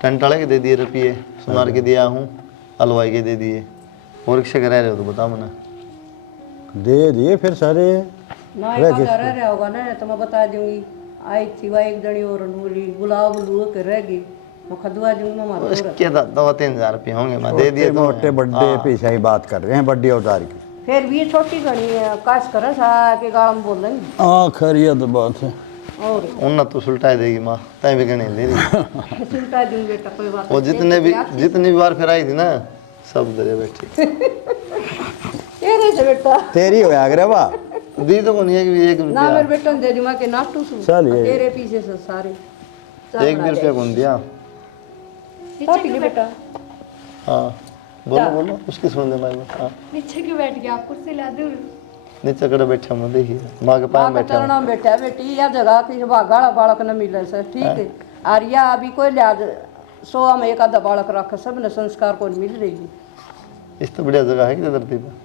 Tent वाले के दे दिए रुपये, सुनार के दिया हूँ, हलवाई के दे दिए। और किसे करा रहे हो तो बता मैंने दे दिए फिर सारे। ना एक आधा रह रहा होगा ना तो मैं बता दूंगी। आई थी वह एक जनी और बोली बुलाओ बुलू के रह गई, मैं खदवा दूंगी मैं मारो उसके 2-3 हज़ार रुपये होंगे, मैं दे दिए तो मोटे बड्डे पीछे ही बात कर रहे हैं, बड्डे उतार की। फिर भी छोटी घनी है काश कर सा के गाल में बोलेंगे। हाँ खैरिया तो बात है। और उन तो सुलटा देगी माँ, तय भी गणे ले रही। सुलटा दूंगी बेटा कोई बात वो जितनी भी बार फिर आई थी ना सब दे बैठी। तेरे से बेटा तेरी हो आगरे वाह दी तो नहीं है कि 1 ना मेरे बेटा ने दे दूंगा कि नाटू सु चल ये तेरे पीछे से सारे रुपया 1 भी रुपया कौन दिया। काटी ले बेटा। हाँ बोलो बोलो उसकी सुन दे मैं। हाँ नीचे क्यों बैठ गया, आप कुर्सी ला दूं? नीचे कड़े बैठा मैं देखिए माँ के पास बैठा चरणों में बैठा बेटी या जगह की भागाड़ा बालक न मिले सर ठीक है। और या अभी कोई लिहाज 100 में एक आधा बालक रख सब ने संस्कार को मिल रही है। इस तो बढ़िया जगह है कि धरती पे।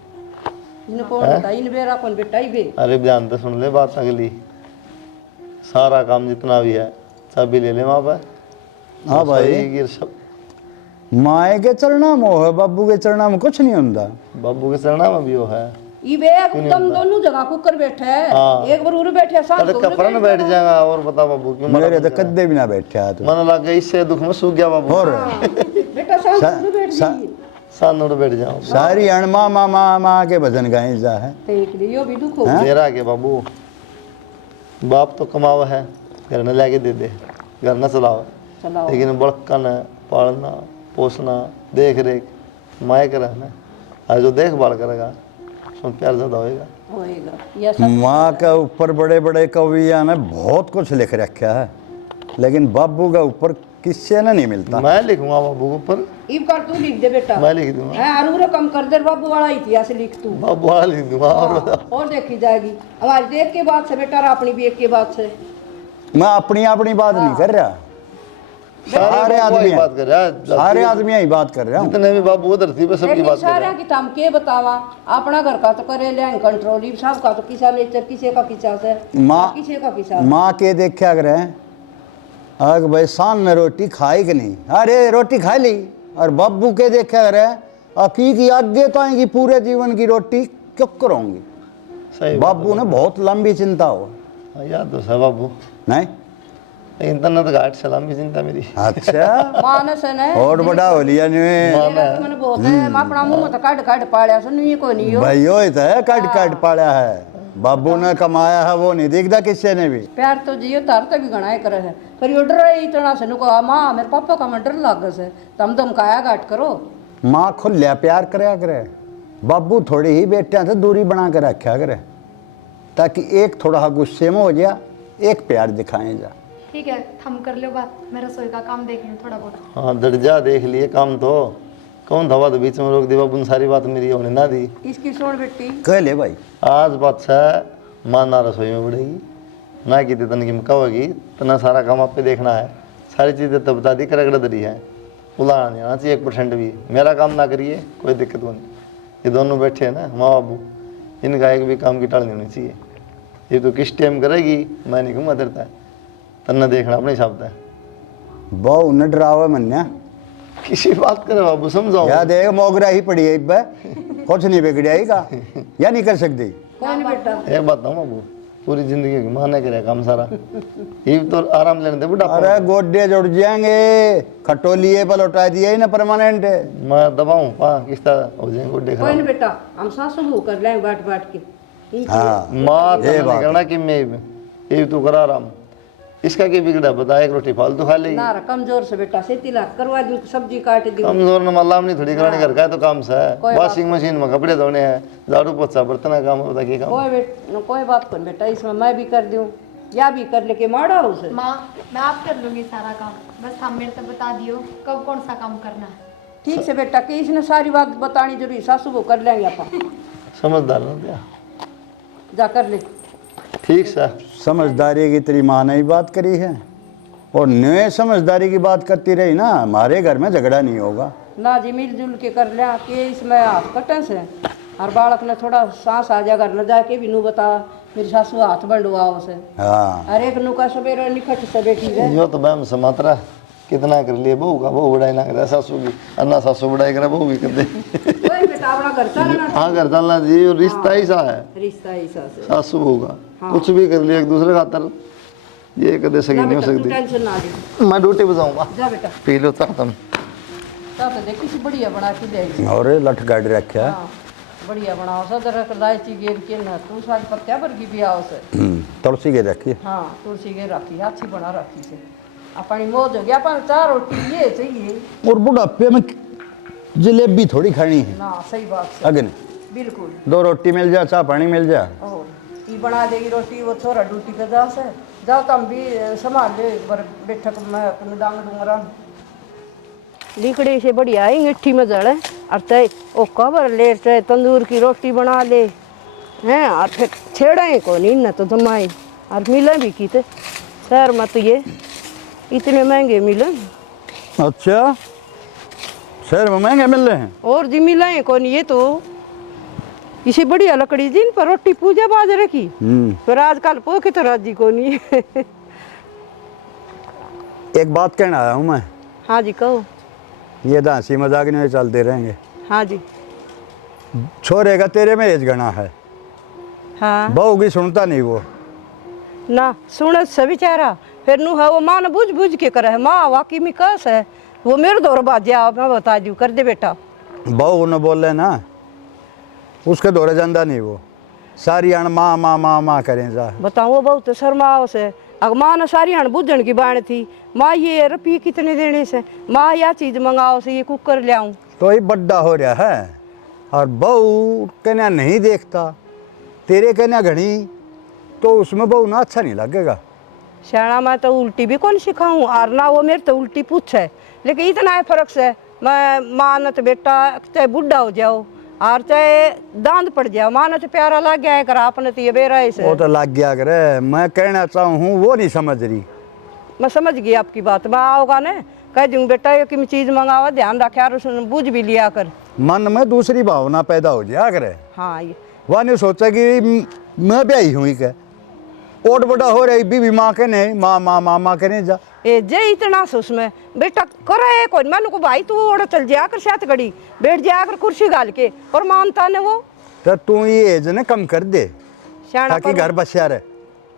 इन कौन बता इन बेरा कौन बेटा ही बे। अरे ध्यान तो सुन ले बात अगली, सारा काम जितना भी है चाबी ले ले वहाँ पर। हाँ भाई सब माए के चरणा में हो, बाबू के चरणा में कुछ नहीं होता। बाबू के चरणा में भी वो है। ई बे तुम दोनों जगह कुकर बैठे है। हाँ। एक बार उरे बैठे साथ अरे कपड़ा में बैठ जाएगा और बता बाबू क्यों मेरे तो कद्दे भी ना बैठे है तो मन लग गया इससे दुख में सूख गया बाबू। और बेटा साथ उरे बैठ जाइए साथ उड़ बैठ जाओ। सारी अणमा मामा माँ के भजन गाए जा है। देख लियो भी दुख हो मेरा के बाबू बाप तो कमावा है, घर न लाके दे दे, घर न चलाओ, चलाओ लेकिन बड़कन पालना पोसना देख रेख माए कर है ना। आज जो देखभाल करेगा उसमें प्यार ज़्यादा होएगा। होएगा या सब माँ के ऊपर बड़े बड़े कविया ने बहुत कुछ लिख रखा है, लेकिन बाबू के ऊपर किससे ने नहीं मिलता। मैं लिखूंगा बाबू के ऊपर, ईब कर तू लिख दे बेटा। मैं लिख दूंगा। है अरूरे कम कर दे बाबू वाला इतिहास लिख तू। बाबू वाला लिख दूंगा। और देखी जाएगी हमारी देख के बात से बेटा और अपनी भी एक के बात से। मैं अपनी बात नहीं कर रहा, सारे बाबू आदमी की बात कर रहा है। सारे आदमी ही बात कर रहा हूँ। जितने भी बाबू उधर थी सबकी लेकिन बात कर रहा सारा की तम के बतावा अपना घर का तो करे ले कंट्रोल ही सब का तो किसा नेचर किसी का किसा से माँ किसी का किसा। माँ के देखा करे आग भाई शान ने रोटी खाई कि नहीं, अरे रोटी खा ली। और बाबू के देखा करे अकी की आगे तो आएगी पूरे जीवन की रोटी क्यों करोगी। सही बाबू ने बहुत लंबी चिंता हो हाँ, याद तो है बाबू, नहीं। लेकिन तन्नत घाट सलाम की चिंता मेरी। अच्छा मानस है ना और बड़ा हो लिया नहीं मैंने बोलते हैं मैं अपना मुंह तो काट पाड़िया सुन ये कोई नहीं हो भाई हो तो है काट पाड़ा है। बाबू ने कमाया है वो नहीं दिखता किसी ने भी। प्यार तो जियो तार तो भी गणाए करे है पर यो डर इतना से नुको माँ मेरे पापा का मैं डर लाग से तम दम काया घाट करो। माँ खुल्या प्यार कराया करे, बाबू थोड़ी ही बेटियां से दूरी बना कर रखा करे ताकि एक थोड़ा गुस्से में हो जाए एक प्यार दिखाए जा। ठीक है हम कर लो बात, मैं रसोई का काम देख लूँ थोड़ा बहुत। हाँ दर्जा देख लिए काम तो कौन धवा तो बीच में रोक दी बाबू ने सारी बात मेरी होने ना दी। इसकी छोड़ बेटी कह ले भाई आज बात है माना रसोई में बढ़ेगी ना की तन की कहोगी तना सारा काम आप पे देखना है, सारी चीज़ें तो बता दी करगड़ दरी है, उलाना नहीं आना चाहिए 1% भी। मेरा काम ना करिए कोई दिक्कत नहीं, ये दोनों बैठे हैं ना माँ बाबू, इनका एक भी काम की टाल नहीं होनी चाहिए। ये तो किस टाइम करेगी मैं नहीं कहूँगा डरता है, तन्ना देखना अपने हिसाब से। बहु न डरावे मन्या किसी बात करे बाबू समझाओ। या देख मोगरा ही पड़ी है इब्बे कुछ नहीं बिगड़िया ही का या नहीं कर सकती। कोई नहीं बेटा एक बात बताऊँ बाबू, पूरी जिंदगी माने करे काम सारा ये तो आराम लेने दे बुढ़ा। अरे गोड्डे जुड़ जाएंगे खटोलिए पर लौटा दिए ही ना परमानेंट। मैं दबाऊँ पा किस तरह हो जाएंगे गुड्डे कोई नहीं खराब। बेटा हम सासू बहू कर लेंगे बाट के। हाँ माँ ये तो बात करना कि मैं ये तू करा आराम, इसका क्या बिगड़ा बता, एक रोटी फालतू खा लेगी। ना कमजोर से बेटा से तिला करवा दूं सब्जी काट दी कमजोर न मल्लाम नहीं थोड़ी कराने घर का है तो काम सा कोई है। वॉशिंग मशीन में कपड़े धोने हैं, झाड़ू पोछा बर्तन का काम होता है काम। कोई बात कौन बेटा इसमें मैं भी कर दूं या भी कर लेके मारा उसे। माँ मैं आप कर लूँगी सारा काम, बस हम मेरे से बता दियो कब कौन सा काम करना है। ठीक से बेटा कि इसने सारी बात बतानी जरूरी सासू को कर लेंगे अपन समझदार ना दिया जा कर ले। ठीक सा समझदारी की तेरी माँ ने ही बात करी है और नए समझदारी की बात करती रही ना हमारे घर में झगड़ा नहीं होगा ना जी मिलजुल के कर लिया कि इसमें हाथ कटन से और बालक ने थोड़ा सांस आ जाएगा न जाके भी नू बता मेरी सासू हाथ बंडवा उसे। हाँ हर एक नू का सवेरे निकट से बैठी है यो तो बैम से मात्रा कितना कर लिए बहू का, बहू बढ़ाई ना करे सासू की, और ना सासू बढ़ाई करे बहू की कर दे। कोई बेटा अपना घर चलना हाँ घर चलना जी, और रिश्ता ही सा है रिश्ता ऐसा से सासू बहू का। कुछ भी कर लिया एक दूसरे खातर, ये कदे सही ना नहीं हो बेटा तू सकती। टेंशन ना ले, मैं ड्यूटी पे जाऊंगा, जा बेटा। पी लो चाह तुम। चाह तो देखी सी बढ़िया बना के ले आई। और लठ गाड़ी रखा हाँ बढ़िया बनाओ सदर इलायची गेर के ना तू साज पत्या भर की भी आओ से। तुलसी के रखी। हाँ तुलसी के रखी अच्छी बना रखी से अपनी मौज हो गया अपन 4 रोटी ये चाहिए और बुढ़ापे में जलेबी थोड़ी खानी है ना। सही बात से अग्नि, बिल्कुल। 2 रोटी मिल जा, चाह पानी मिल जा। और ये बना देगी रोटी, वो छोरा ड्यूटी पे जा से जाओ तुम भी संभाल ले एक बार बैठक में अपने दांग डूंगरा लिकड़ी से बढ़िया ही मिट्टी में जड़े और तय वो कवर ले चाहे तंदूर की रोटी बना ले हैं और फिर छेड़े को नहीं न तो दमाई और मिले भी की थे शहर में तो ये इतने महंगे मिले अच्छा, शहर में महंगे मिल रहे हैं। और जी मिले को नहीं ये तो इसे बढ़िया लकड़ी दिन पर रोटी पूजा बाजरे की फिर आजकल पो के तो राजी को नहीं एक बात कहना आया हूँ मैं, हाँ जी कहो। ये हंसी मजाक नहीं चलते रहेंगे। हाँ जी छोरे का तेरे में एज गणा है, हाँ बहू की सुनता नहीं वो। ना सुन से बेचारा फिर नु है वो माँ ने बुझ बुझ के करे है माँ वाकई में कस है वो मेरे दौर बाजा मैं बता दू कर दे बेटा। बहू ने बोले ना उसके दौरे जाता नहीं वो, सारी अण माँ माँ माँ माँ करें जा। बताओ वो बहुत शर्माओ से अगर माँ ने सारी हण बुझन की बाण थी माँ ये रुपये कितने देने से माँ यह चीज़ मंगाओ से ये कुकर ले आऊँ तो ये बड्डा हो रहा है और बहू कहना नहीं देखता, तेरे कहना घड़ी तो उसमें बहू ना अच्छा नहीं लगेगा। श्याणा मैं तो उल्टी भी कौन सिखाऊं और ना वो मेरे तो उल्टी पूछे लेकिन इतना है फर्क से मैं माँ न तो बेटा चाहे बुढ़ा हो जाओ और चाहे दांत पड़ जाओ माँ न तो प्यारा लग गया है कर आपने तो ये बेरा से वो तो लग गया करे, मैं कहना चाहूँ वो नहीं समझ रही। मैं समझ गई आपकी बात मैं आओगा ना कह दूँ बेटा ये कि चीज़ मंगावा ध्यान रखे और उसने बुझ भी लिया कर मन में दूसरी भावना पैदा हो जाया करे। हाँ ये वह नहीं सोचा कि मैं ब्याही हुई क्या ओट बड़ा हो रही बीवी माँ के नहीं माँ माँ माँ माँ के नहीं जा ए जे इतना से उसमें बेटा करो है कौन मैं को भाई तू ओढ़ चल जाया कर साथ घड़ी बैठ जाया कर कुर्सी गाल के और मानता ने वो तो तू ये एज ने कम कर दे श्याणा ताकि घर बसिया रहे।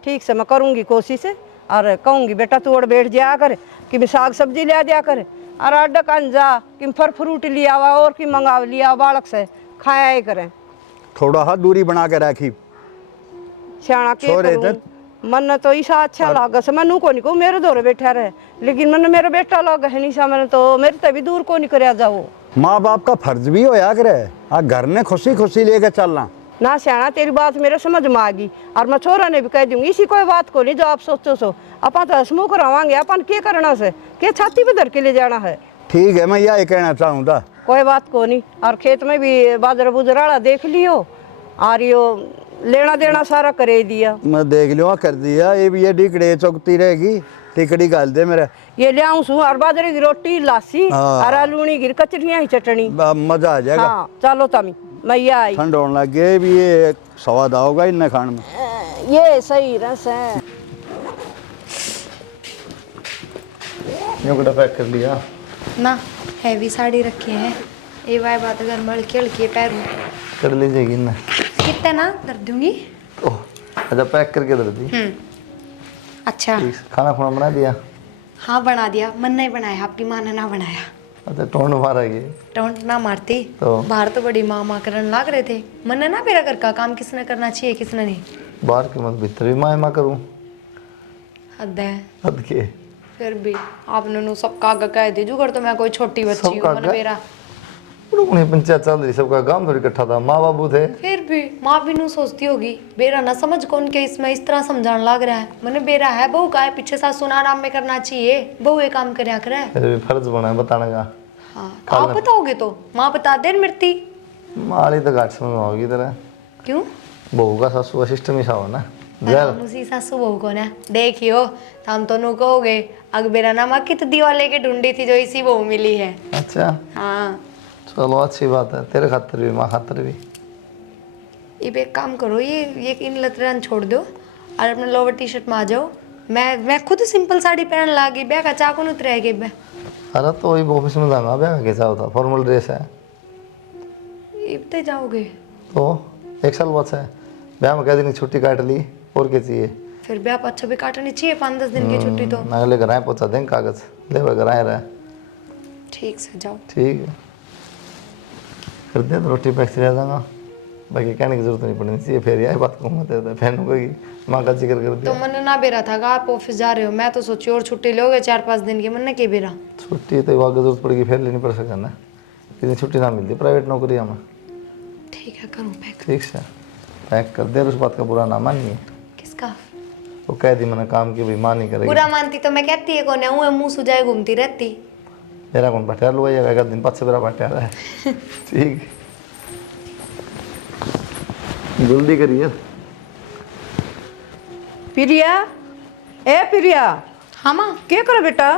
ठीक से मैं करूँगी कोशिश और कहूँगी बेटा तू और बैठ जाया कर कि मैं साग सब्जी ले दिया कर और अड्डा कान जा कि फल फ्रूट लिया हुआ और कि मंगा लिया बालक से खाया ही करें। थोड़ा हाथ दूरी बना के रखी श्याणा के छोरे करूं? मन तो ईसा अच्छा लागा से मैं को नहीं को मेरे दौरे बैठा रहे लेकिन मन मेरा बेटा लगा है नहीं सा मैंने तो मेरे तभी दूर को नहीं कर जाओ। माँ बाप का फर्ज भी हो या करे आ घर ने खुशी खुशी लेके चलना ना श्याणा तेरी बात मेरे समझ में आ गई और मैं छोरा ने भी कह दूंगी इसी कोई बात को नहीं जो आप सोचो सो अपन तो हसमुख रवांगे अपन क्या करना से क्या छाती पे धर के ले जाना है। ठीक है मैं यही कहना चाहूँ था कोई बात को नहीं और खेत में भी बाजरा बुजराड़ा देख लियो और यो लेना देना सारा करे दिया मैं देख लियो कर दिया ये भी ये टिकड़ी चौकती रहेगी टिकड़ी गाल दे मेरा ये ले आऊँ सू और बाजरे की रोटी लासी हाँ। और लूनी गिर कचरियाँ ही चटनी मजा आ जाएगा। हाँ चलो तमी मैं ये आई ठंड होने लग गए भी ये स्वाद आओगा इन खान में। ये सही रस है यूँ पैक कर लिया ना हैवी साड़ी रखी है ये वाई बात अगर मल के हल्की पैर कर लीजिएगी ना कितना ना दर्द दूंगी। ओह अच्छा पैक करके दे दी। अच्छा ठीक, खाना खुना बना दिया। हाँ बना दिया मन नहीं बनाया आपकी माँ ने ना बनाया। अच्छा टोंड मारा ये टोंट ना मारती तो बाहर तो बड़ी माँ माँ करने लाग रहे थे मन ने ना मेरा घर का काम किसने करना चाहिए किसने नहीं। बाहर की मत भीतर भी माँ करूँ हद है हद के फिर भी आपने नु सबका आगे कह दी जुगर तो मैं कोई छोटी बच्ची सबका हूँ मन आगे? मेरा उन्हें पंचायत चल रही सबका गांव थोड़ी इकट्ठा था माँ बाबू थे फिर भी माँ भी नु सोचती होगी बेरा ना समझ कौन के इसमें इस तरह समझाने लग रहा है मैंने बेरा है बहू का है पीछे सासू ना आराम में करना चाहिए बहू ये काम करया करे। फिर भी फर्ज बना है बताने का। हाँ आप बताओगे तो माँ बता दे मृति माली तो घाट समझ में होगी तरह क्यों बहू का सासू का सिस्टम ही सा हो ना उसी सासू बहू को ना देखियो हम तो नु कहोगे अग बेरा ना माँ कित दीवा लेके ढूंढी थी जो इसी बहू मिली है। अच्छा हाँ चलो अच्छी बात है तेरे खातिर भी माँ खातिर भी। ये एक काम करो ये इन लतरन छोड़ दो और अपने लोअर टी शर्ट में आ जाओ मैं खुद सिंपल साड़ी पहन लागी, ब्याह का चाकू उतर गई बे। अरे तो वही ऑफिस में जाना, ब्याह कैसा होता, फॉर्मल ड्रेस है इतने जाओगे तो 1 साल बाद है ब्याह में, कह दिन की छुट्टी काट ली और क्या चाहिए। फिर ब्याह पर अच्छा भी काटनी चाहिए 5-10 दिन की छुट्टी तो। मैं अगले घर आए पहुँचा देंगे कागज, ले वो घर आए रहे। ठीक से जाओ। ठीक है कर दिया तो रोटी पैक से रह जाऊंगा, बाकी कहने की जरूरत नहीं पड़नी चाहिए। फिर यही बात कहूँगा तेरे फैन को माँ का जिक्र कर तो दिया। मैंने ना बेरा था आप ऑफिस जा रहे हो, मैं तो सोची और छुट्टी लोगे 4-5 दिन की, मैंने के बेरा। छुट्टी तो आगे जरूरत पड़ेगी फिर लेनी पड़ सकता ना, इतनी छुट्टी ना मिलती प्राइवेट नौकरी हमें। ठीक है करूँ पैक। ठीक से पैक कर दे, उस बात का बुरा ना मानिए। किसका वो कह दी मैंने काम की भाई माँ नहीं करेगी। बुरा मानती तो मैं कहती है कौन है, मुंह सुजाए घूमती रहती। मेरा कौन पटियाल हुआ है, एक दिन 5 से मेरा पटियाल है। ठीक जल्दी करिए। प्रिया, ए प्रिया, हाँ माँ। क्या करो बेटा?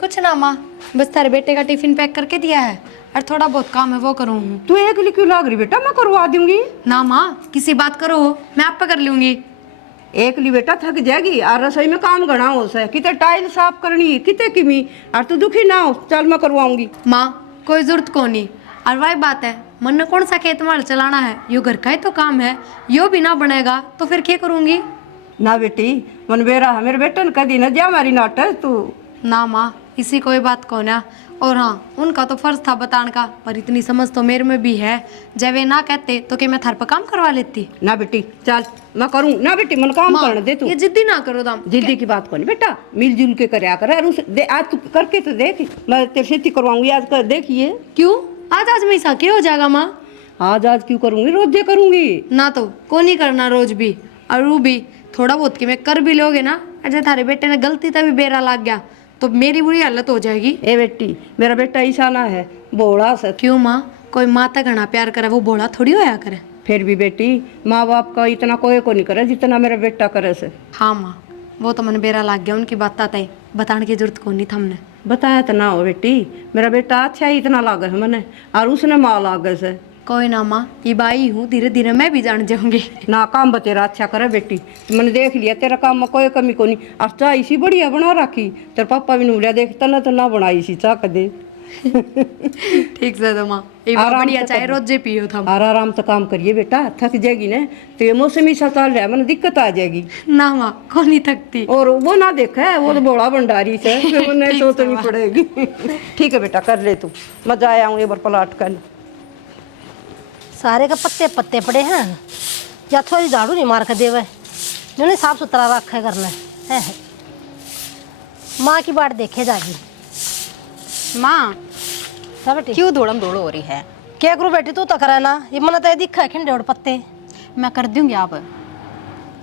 कुछ ना माँ, बस तारे बेटे का टिफिन पैक करके दिया है और थोड़ा बहुत काम है वो करूँ। तू अकेली क्यों लाग रही बेटा? मैं करवा दूंगी। ना माँ किसी बात करो, मैं आप पे कर लूंगी। एकली बेटा थक जाएगी और रसोई में काम घना हो से, कितने टाइल साफ करनी, कितने किमी, और तू दुखी ना हो, चल मैं करवाऊंगी। माँ कोई जरूरत को नहीं, और वही बात है मन ने कौन सा खेत माल चलाना है, यो घर का ही तो काम है, यो भी ना बनेगा तो फिर क्या करूँगी। ना बेटी मन बेरा है, मेरे बेटे ने कदी न जा हमारी नाट तू। ना माँ इसी कोई बात को ना, और हाँ उनका तो फर्ज था बताने का, पर इतनी समझ तो मेरे में भी है, जब वे ना कहते तो क्या मैं थार पर काम करवा लेती। ना बेटी चल मैं करूँ ना बेटी, मन काम माँ, करने दे तू। ये जिद्दी ना करो दाम। जिद्दी की बात कौन बेटा, मिलजुल के करया कर। और उस आज तू करके तो देख, मैं तेरे से करवाऊंगी आज कर देखिए। क्यों आज आज में क्या हो जाएगा माँ? आज क्यों करूंगी, रोजे करूंगी ना तो को नहीं करना रोज भी, और वो भी थोड़ा बहुत कि मैं कर भी लोगे ना, अजय थारे बेटे ने गलती तभी बेरा लग गया तो मेरी बुरी हालत हो जाएगी। ए बेटी मेरा बेटा ऐसा ना है, बोला से। क्यों माँ, कोई माँ तक घना प्यार करे वो बोला थोड़ी होया करे। फिर भी बेटी माँ बाप का इतना कोई को नहीं करे जितना मेरा बेटा करे से। हाँ माँ वो तो मन बेरा लग गया, उनकी बात आता है, बताने की जरूरत को नहीं था हमने। बताया तो ना हो बेटी, मेरा बेटा अच्छा ही इतना लागे है मैंने, और उसने माँ लागे से। कोई ना माँ, ये बाई हूँ, धीरे धीरे मैं भी जान जाऊंगी। ना काम बतेरा अच्छा करे बेटी, मैंने देख लिया तेरा काम में कोई कमी को नहीं। और चाह इसी बढ़िया बना रखी, तेरे पापा भी बोलिया देखता ना तो ना बनाई सी चाह दे। ठीक से तो माँ ये आराम बढ़िया से चाहे करो। रोजे पियो था। और आराम से काम करिए बेटा, थक जाएगी ना तो ये मौसम ऐसा चल रहा है, मैंने दिक्कत आ जाएगी। ना माँ को नहीं थकती। और वो ना देखा है, वो तो बड़ा भंडारी से फिर मैंने सोचनी पड़ेगी। ठीक है बेटा कर ले तू, मैं जा आऊँ एक बार पलाट कर। सारे का पत्ते पत्ते पड़े हैं, या थोड़ी झाड़ू नहीं मार कर देवे, मैंने साफ सुथरा रखा करना है। माँ की बात देखे जाएगी। माँ हाँ बेटी क्यों दौड़म दौड़ हो रही है? क्या करूँ बेटी, तू तो करे ना, ये मन तो दिखा है खिंडे और पत्ते। मैं कर दूंगी आप।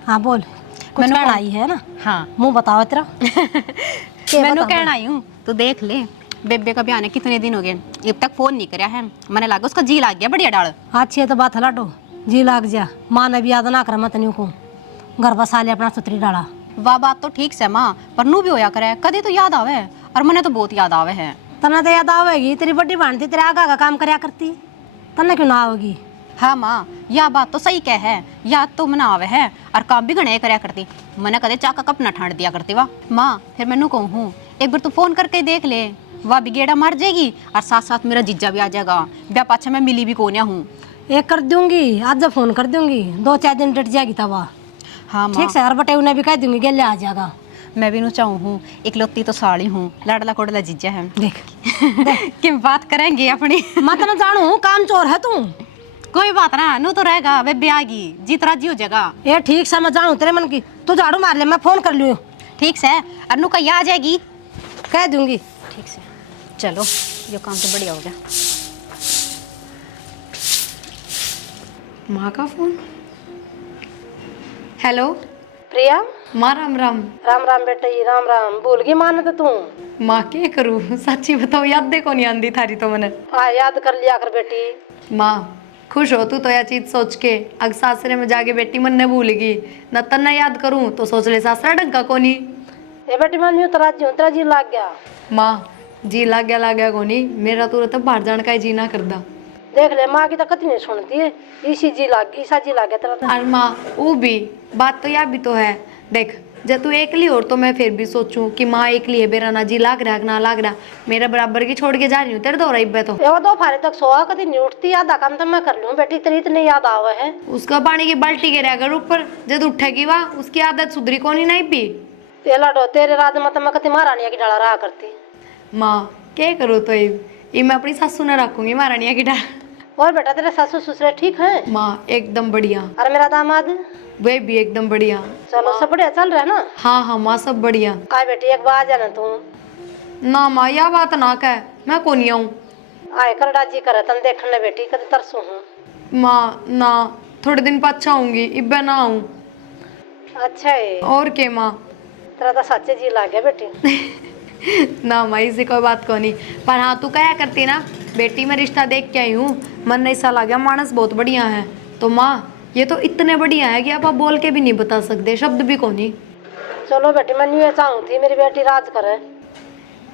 हाँ बोल, कुछ मैंने कहना आई है ना? हाँ मुँह बताओ तेरा। क्या मैंने बताऊँ? कहना आई हूँ तो देख ले, बेबे का भी आने कितने दिन हो गए, अब तक फोन नहीं कराया है। मैंने लगा उसका जी लाग गया बढ़िया डाल। अच्छी है तो बात है लाडो, जी लाग जा। माँ ने भी याद ना कर मत नहीं को, घर बसा ले अपना सुतरी डाला। वाह बात तो ठीक से माँ, पर नू भी होया करे कदे तो याद आवे, और मैंने तो बहुत याद आवे है। तना तो याद आवेगी, तेरी बड़ी बहन थी तेरे आगा का काम करया करती, तना क्यों ना आओगी? हाँ माँ यह बात तो सही कह है, याद तो मना आवे है और काम भी गणे करया करती। मैंने कदे चाका कप न ठांड दिया करती। वाह माँ फिर मैनू कहूँ एक बार तू फोन करके देख ले, वह भी गेड़ा मार जाएगी और साथ साथ मेरा जीजा भी आ जाएगा। ब्याह पाछा मैं मिली भी कोन्या हूँ। एक कर दूंगी, आज जब फोन कर दूंगी, 2-4 दिन डट जाएगी तब। हाँ माँ ठीक से, और बटे उन्हें भी कह दूंगी गेले आ जाएगा। मैं भी नू चाहूँ हूँ, इकलौती तो साड़ी हूँ, लाडला कोडला जीजा है। देख कि बात करेंगे अपनी। मैं तो ना जानू काम चोर है तू। कोई बात ना, नू तो रहेगा, वे भी आएगी, जीत राजी हो जाएगा। ये ठीक से मैं जानू तेरे मन की, तू झाड़ू मार ले, मैं फोन कर लूँ। ठीक से और नू कहीं आ जाएगी। कह दूंगी। ठीक से चलो, ये काम तो बढ़िया हो गया। माँ का फोन। हेलो प्रिया, माँ राम राम। राम राम बेटा जी, राम राम। भूल गई माँ ने तो तू। माँ क्या करूँ, सच्ची बताओ याद देखो नहीं आंदी थारी तो मैंने। हाँ याद कर लिया कर बेटी। माँ खुश हो तू तो यह चीज सोच के, अग सासरे में जाके बेटी मन ने भूल गई न, तन्ना याद करूँ तो सोच ले सासरा ढंग का कोनी। ये बेटी मैं यूँ तो राजी हूँ, तेरा जी लाग गया। माँ जी लाग गया कोनी, मेरा तो तब बाहर जाने का ही जी ना करदा। देख ले माँ की तो कति नहीं सुनती है, इसी जी लाग गया तेरा तो। और माँ वो भी बात तो यह भी तो है, देख जब तू एकली और तो मैं फिर भी सोचूं कि माँ एकली है, बेरा ना जी लाग रहा ना लाग रहा, मेरा बराबर की छोड़ के जा रही हूँ तेरे दो रही तो। ये दो फारे तक सोआ कभी नहीं उठती, आधा काम तो मैं कर लूँ बेटी, तेरी इतनी याद आवे है। उसका पानी की बाल्टी गिरा अगर ऊपर, जब उठेगी वाह उसकी आदत सुधरी कौन ही नहीं पी। ये लाडो तेरे राज में तो मैं कति महारानिया की डाला रहा करती। माँ क्या करूँ तो ये मैं अपनी सासू ने रखूंगी महारानिया की डाल। और बेटा तेरे सासू ससुर ठीक है? माँ एकदम बढ़िया। और मेरा दामाद? वे भी एकदम बढ़िया। चलो सब बढ़िया चल रहा है ना? हाँ हाँ माँ सब बढ़िया। आए बेटी एक बार आ जाना तू। ना माँ यह बात ना कह, मैं कौन ही आऊँ। आए करडा जी करे तन देखने बेटी कति तरसू हूँ। माँ ना थोड़े दिन पाछा आऊंगी, इब्बे ना आऊँ। अच्छा है। और के माँ तेरा तो सच्चे जी लाग गया बेटी। ना माँ इसी कोई बात को नहीं, पर हाँ तू क्या करती ना बेटी, मैं रिश्ता देख के आई हूँ, मन नहीं सा लगा, मानस बहुत बढ़िया है। तो माँ ये तो इतने बढ़िया है कि आप बोल के भी नहीं बता सकते, शब्द भी को नहीं। चलो बेटी मैं न्यू चाहूँ थी मेरी बेटी राज करे।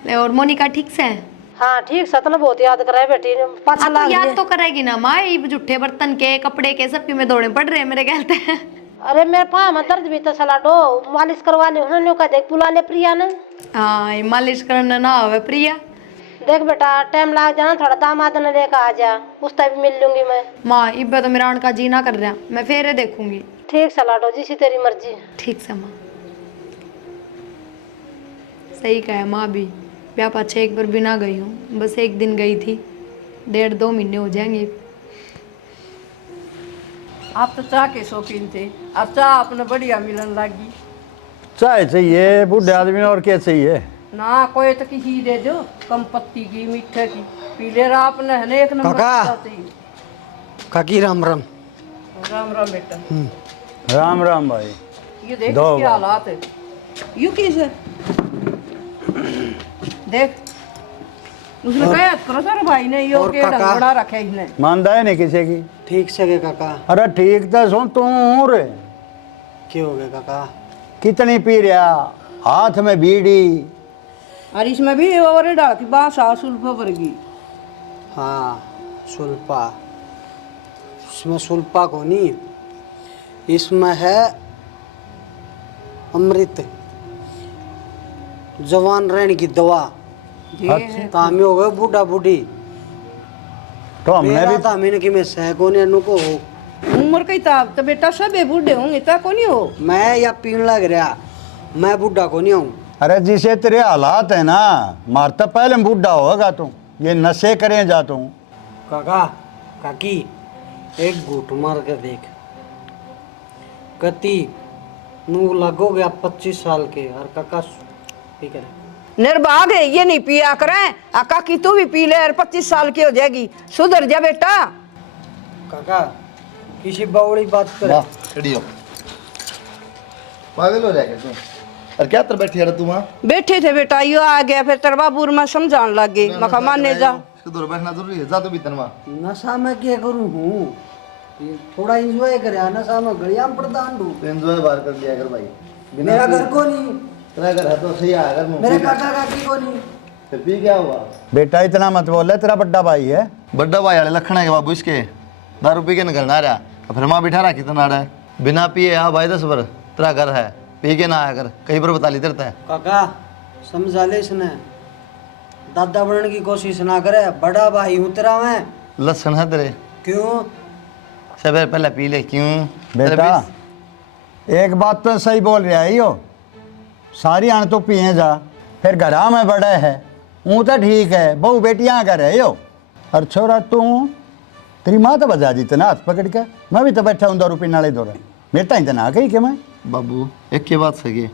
ले और मोनिका ठीक से है? हाँ ठीक सतना बहुत याद करे बेटी, पाछा तो लाग याद गया। तो करेगी ना माँ, ये जूठे बर्तन के कपड़े के सबके में दौड़े पड़ रहे मेरे कहते हैं। अरे मेरे पाँव में दर्द भी तो सलाडो, मालिश करवाने उन्होंने कहा देख बुला ले प्रिया ने। हाँ ये मालिश करना ना होवे प्रिया। देख बेटा टाइम लग जाना, थोड़ा दामाद ने लेकर आ जा, उससे भी मिल लूंगी मैं। माँ इब्बे तो मेरा उनका जी ना कर रहा, मैं फेरे देखूंगी। ठीक सलाडो जिसी तेरी मर्जी। ठीक से माँ, सही कहा माँ भी, ब्याह पाछे एक बार भी ना गई हूँ, बस एक दिन गई थी, 1.5-2 महीने हो जाएंगे। आप तो चाह के शौकीन थे, अब चाह अपने बढ़िया मिलन लगी। चाय चाहिए बूढ़े आदमी ने, और क्या चाहिए? ना कोई तो किसी दे दो, कम पत्ती की मीठे की पी ले रहा आपने है ना, एक नंबर काका। चाह चाहिए। काकी राम राम। राम राम बेटा। राम राम भाई। ये देख दो इसके बार। हालात है, यू किसे देख उसने कहा करो सर भाई ने यो और के काका। ढंगड़ा रखे इसने। मानदा है नहीं किसी की? ठीक से गए काका? अरे ठीक तो सुन तू रे, क्या हो गया काका? कितनी पी रहा, हाथ में बीड़ी। और इसमें भी और डालती बांस सुल्फा वर्गी। हाँ सुल्पा, इसमें सुल्पा को नहीं, इसमें है अमृत, जवान रहने की दवा। तामी हो गए बूढ़ा बूढ़ी, तो हमने मेरा भी तामी ने कि मैं सहकोने नुको हो, उम्र के हिसाब तो बेटा सब बूढ़े होंगे, ता को नहीं हो। मैं या पीने लग रहा, मैं बूढ़ा को नहीं हूँ। अरे जिसे तेरे हालात है ना, मारता पहले बूढ़ा होगा तू, ये नशे करें जा तू। काका काकी एक घूट मार के देख, कति नू लगो गया 25 साल के, और काका ठीक है। निर्भाग है ये नहीं पिया करें, आका की तू भी पी ले, 25 साल की हो जाएगी, सुधर जा बेटा। काका किसी बावड़ी बात करे। वाह खड़ी हो, पागल हो जाएगा तू। और क्या तर बैठी है तू वहाँ? बैठे थे बेटा, यो आ गया फिर तेरा बाबूर में समझाने लग गई, मखा माने जा। सुधर बैठना जरूरी है, जा तू भी तनवा। नशा में क्या करूँ हूँ, ये थोड़ा एंजॉय करे, नशा में गलियां प्रदान दूँ। एंजॉय बाहर कर लिया कर भाई, बिना मेरा पी- घर को नहीं, तेरा घर है तो सही आएगा मुंह मेरे पी- काका काकी को नहीं। फिर पी क्या हुआ? बेटा इतना मत बोल, तेरा बड्डा भाई है। बड्डा भाई वाले लखन है बाबू इसके, दारू पी के न घर ना रहा, और फिर माँ बिठा रहा कितना रहा है, बिना पिए हाँ भाई 10 बार तेरा घर है, पी के ना आया कर, कहीं पर बता ली तेरता है। काका समझा ले इसने, दादा बनने की कोशिश ना करे, बड़ा भाई हूँ तेरा मैं। लक्षण है तेरे, क्यों? सवेरे पहले पी ले क्यों? तेरे बेटा बीस- एक बात तो सही बोल रहा है यो, सारी आन तो पिए जा, फिर घरा में बड़े है, ऊँ तो ठीक है, बहू बेटियाँ घर है यो, और छोरा तू, तेरी माँ तो बजा दी तना हाथ पकड़ के, मैं भी तो बैठा हूँ 2 रुपये नाले दो रहा, मेरे तो इतना कही कि मैं। बाबू एक के बात सही है,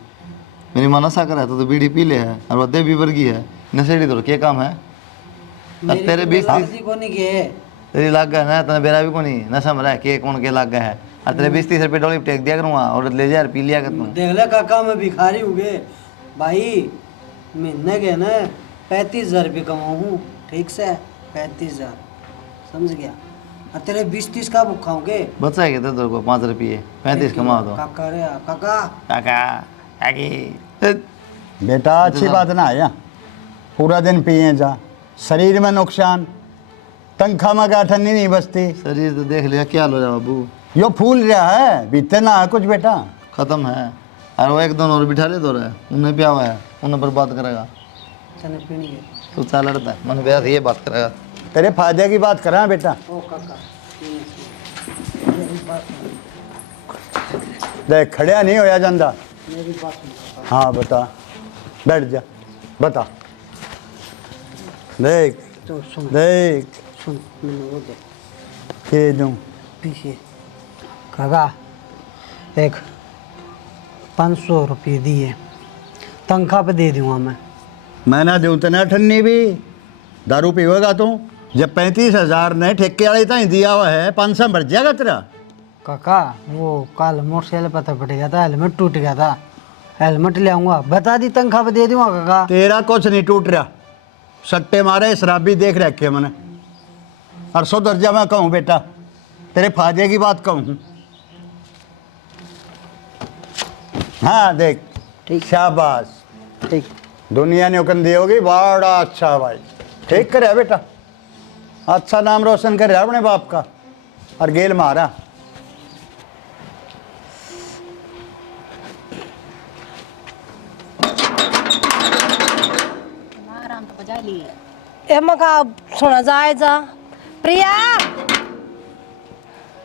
मेरी माँ नशा कर तो बीड़ी पी ले है, और वह देवी वर्गी है, नशेड़ी तो क्या काम है? और तेरे 20-30 को नहीं किए, तेरी लाग गए ना, तेने बेरा भी को नहीं नशा में रह के कौन के लाग गए है, और तेरे 20-30 रुपये डोली टेक दिया करूँगा, और ले जा यार पी लिया कर तू। देख ले काका मैं भिखारी हूँ गे भाई, महीने के ना 35,000 रुपये कमाऊँ, ठीक से 35,000, समझ गया? और तेरे 20-30 का भूखा हूँ गे। बचा है तेरे को 5 रुपये, 35 कमा दो। काका रे काका, काका काकी बेटा अच्छी बात ना आया, पूरा दिन पिए जा, शरीर में नुकसान, तनख्वाह में गाठनी नहीं बचती, शरीर तो देख लिया क्या लो जा बाबू, यो फूल रहा है, बीते ना है कुछ बेटा। खत्म है। और वो एक दोनों और बिठा ले दो रहा है, उन्हें पिया हुआ है, उन्हें पर बात करेगा। चने पीनी है तू चाल लड़ता है, मैंने ब्याह ये बात करेगा। तेरे फायदे की बात करा बेटा। ओ काका देख खड़िया नहीं होया जाता। मेरी बात सुन काका। हाँ बता, बैठ जा, बता। देख तो सुन मैंने वो दे ये दूँ पीछे काका एक 500 रुपये दिए तनख्वाह पे दे दूंगा मैं ना दूँ तेना ठन्नी भी दारू पीवेगा तू? जब 35,000 ने ठेके वाले ताई दिया हुआ है, 500 भर जाएगा तेरा। काका वो कल मोटरसाइकिल पता पड़ गया था, हेलमेट टूट गया था, हेलमेट ले आऊंगा, बता दी तनख्वाह पे दे दूंगा काका। तेरा कुछ नहीं टूट रहा, सट्टे मारे शराबी देख रखे मैंने। और 100 दर्जा मैं कहूँ बेटा, तेरे फायदे की बात कहूँ। हाँ देख, ठीक। शाबाश, ठीक दुनिया ने हुक्म दी होगी, बड़ा अच्छा भाई, ठीक करे बेटा, अच्छा नाम रोशन कर रहा अपने बाप का। और गेल मारा ए मका सुना जाए जा प्रिया